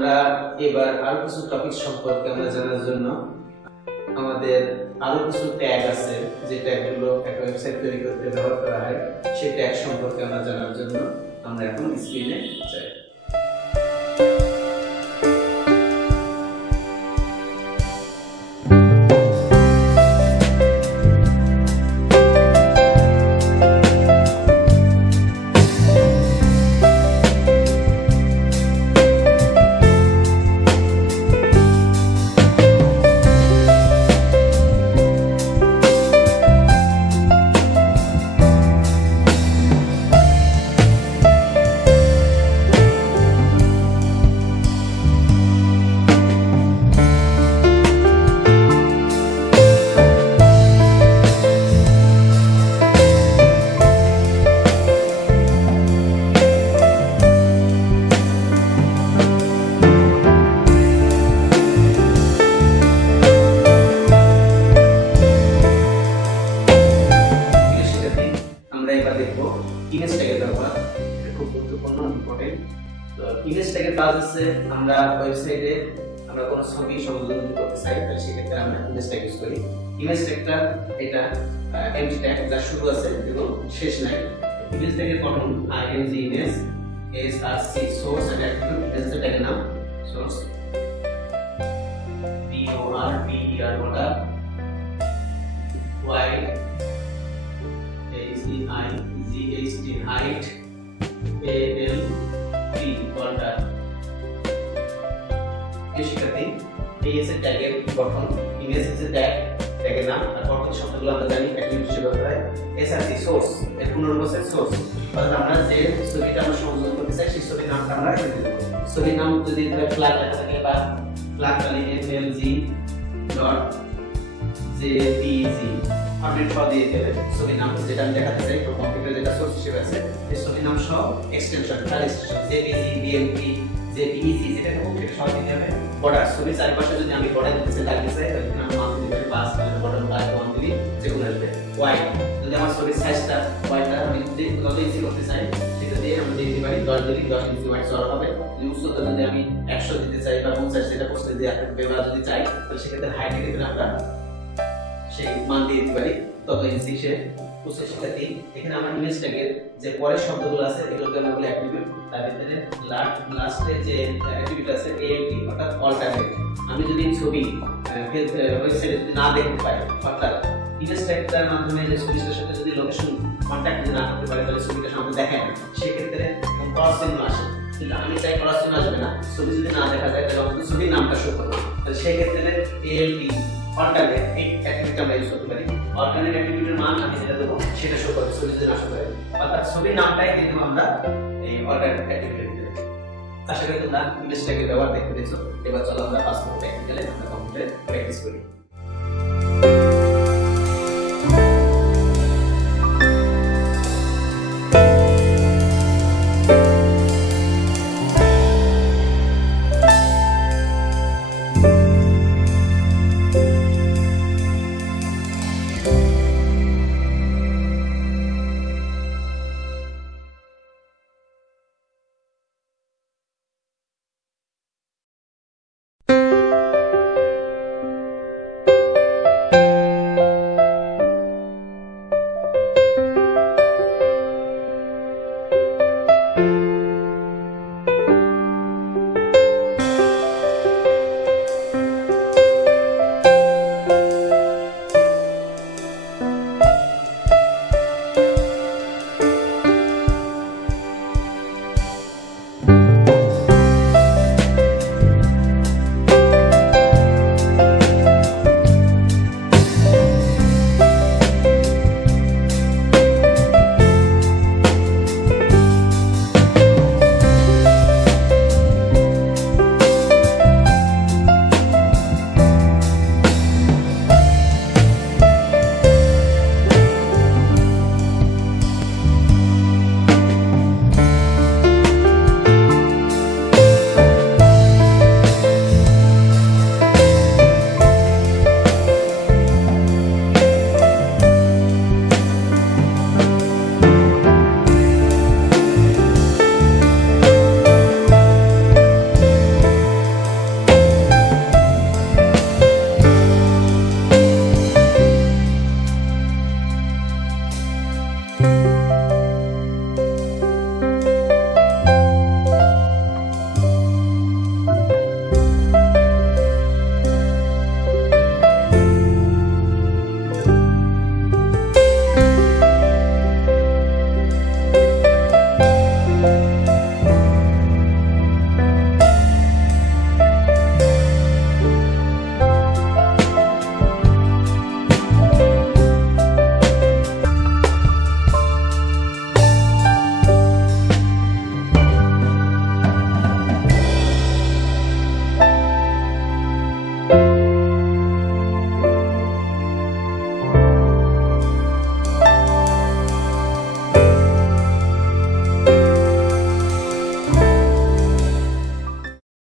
আমরা এবার আরো কিছু টপিক সম্পর্কে আমরা জানার জন্য আমাদের আরো কিছু ট্যাগ আছে, যে ট্যাগগুলো একটা ওয়েবসাইট তৈরি করতে ব্যবহার করা হয়, সেই ট্যাগ সম্পর্কে আমরা জানার জন্য আমরা এখন স্ক্রিনে যাই। ইমেজ ট্যাগের ব্যবহার খুব গুরুত্বপূর্ণ, ইম্পর্টেন্ট। তো ইমেজ ট্যাগের কাজ হচ্ছে আমরা ওয়েবসাইটে আমরা কোনো ছবি সংযোজন করতে চাই, তাহলে সেক্ষেত্রে আমরা ইমেজ ট্যাগ ইউজ করি। ইমেজ ট্যাগটা এটা এমজি ট্যাগ, যার শুরু আছে এবং শেষ নাই। ইমেজ ট্যাগের গঠন img image, HSC source and attribute, image ট্যাগের নাম source, PORTER order, wide HEIGHT height, ALP order। এই শিক্ষার্থী এই এসে ট্যাগের গঠন, ইমেজ এসে ট্যাগ, ট্যাগের নাম আর গঠন শব্দগুলো আমরা জানি অ্যাট্রিবিউট হিসেবে ব্যবহার হয়। HSC সোর্স এর পুনর্বাসের সোর্স, অর্থাৎ আমরা যে ছবিটা আমরা সংযোজন করতে চাই সেই ছবির নামটা আমরা এখানে দেব। ছবির নাম যদি ফ্ল্যাগ লেখা থাকে বা ফ্ল্যাগ তাহলে FLG.jpg আপডেট সহ দিয়ে দেবে ছবির নাম, যেটা আমি দেখাতে চাই কম্পিউটার যেটা সোর্স হিসেবে আছে এই ছবির নাম সহ extension file extension jpg bmp jpeg যেটা হোক সেটা সহ দিতে হবে। বর্ডার ছবির চারপাশে যদি আমি বর্ডার দিতে চাই তাহলে আমি মান দিতে পারি 5 বর্ডার বা 1 দিই, যেকোনো আসবে। ওয়াইড যদি আমার ছবির সাইজটা ওয়াইডটা আমি যত ইঞ্চি করতে চাই সেটা দিয়ে আমি দিতে পারি 10 দিই, 10 ইঞ্চি ওয়াইড চড়া হবে। যদি উচ্চতা যদি আমি 100 দিতে চাই বা 50 সেটা পোস্টে দিয়ে ব্যবহার যদি চাই তাহলে সেক্ষেত্রে হাইটের ক্ষেত্রে আমরা সেই মান দিয়ে দিতে পারি তত ইঞ্চি সে উচ্চ শিক্ষার্থী। এখানে আমার ইমেজ ট্যাগের যে পরের শব্দগুলো আছে এগুলোকে আমরা বলি অ্যাট্রিবিউট। তার ভিতরে লাস্টে যে অ্যাট্রিবিউট আছে ALT অর্থাৎ অল্টারনেট। আমি যদি ছবি ওয়েবসাইটে যদি না দেখতে পাই, অর্থাৎ ইমেজ ট্যাগটার মাধ্যমে যে ছবিটার সাথে যদি লোকেশন কন্টাক্ট যদি না করতে পারি তাহলে ছবিটা সামনে দেখায় না, সেক্ষেত্রে ক্রস চিহ্ন আসে। কিন্তু আমি চাই ক্রস চিহ্ন আসবে না, ছবি যদি না দেখা যায় তাহলে অন্তত ছবির নামটা শো করবে, তাহলে সেক্ষেত্রে ALT অল্টারনেট এই অ্যাট্রিবিউট আমরা ইউজ করতে পারি। অল্টারনেট অ্যাট্রিবিউটের মান আমি যেটা দেবো সেটা শো করবে ছবি যদি না শো করে, অর্থাৎ ছবির নামটাই দিয়ে দেবো আমরা এই অল্টারনেট অ্যাট্রিবিউটের ভিতরে। আশা করি তোমরা ইমেজ ট্যাগের ব্যবহার দেখতে পেয়েছো। এবার চলো আমরা বাস্তব প্র্যাকটিক্যালে আমরা কম্পিউটারে প্র্যাকটিস করি।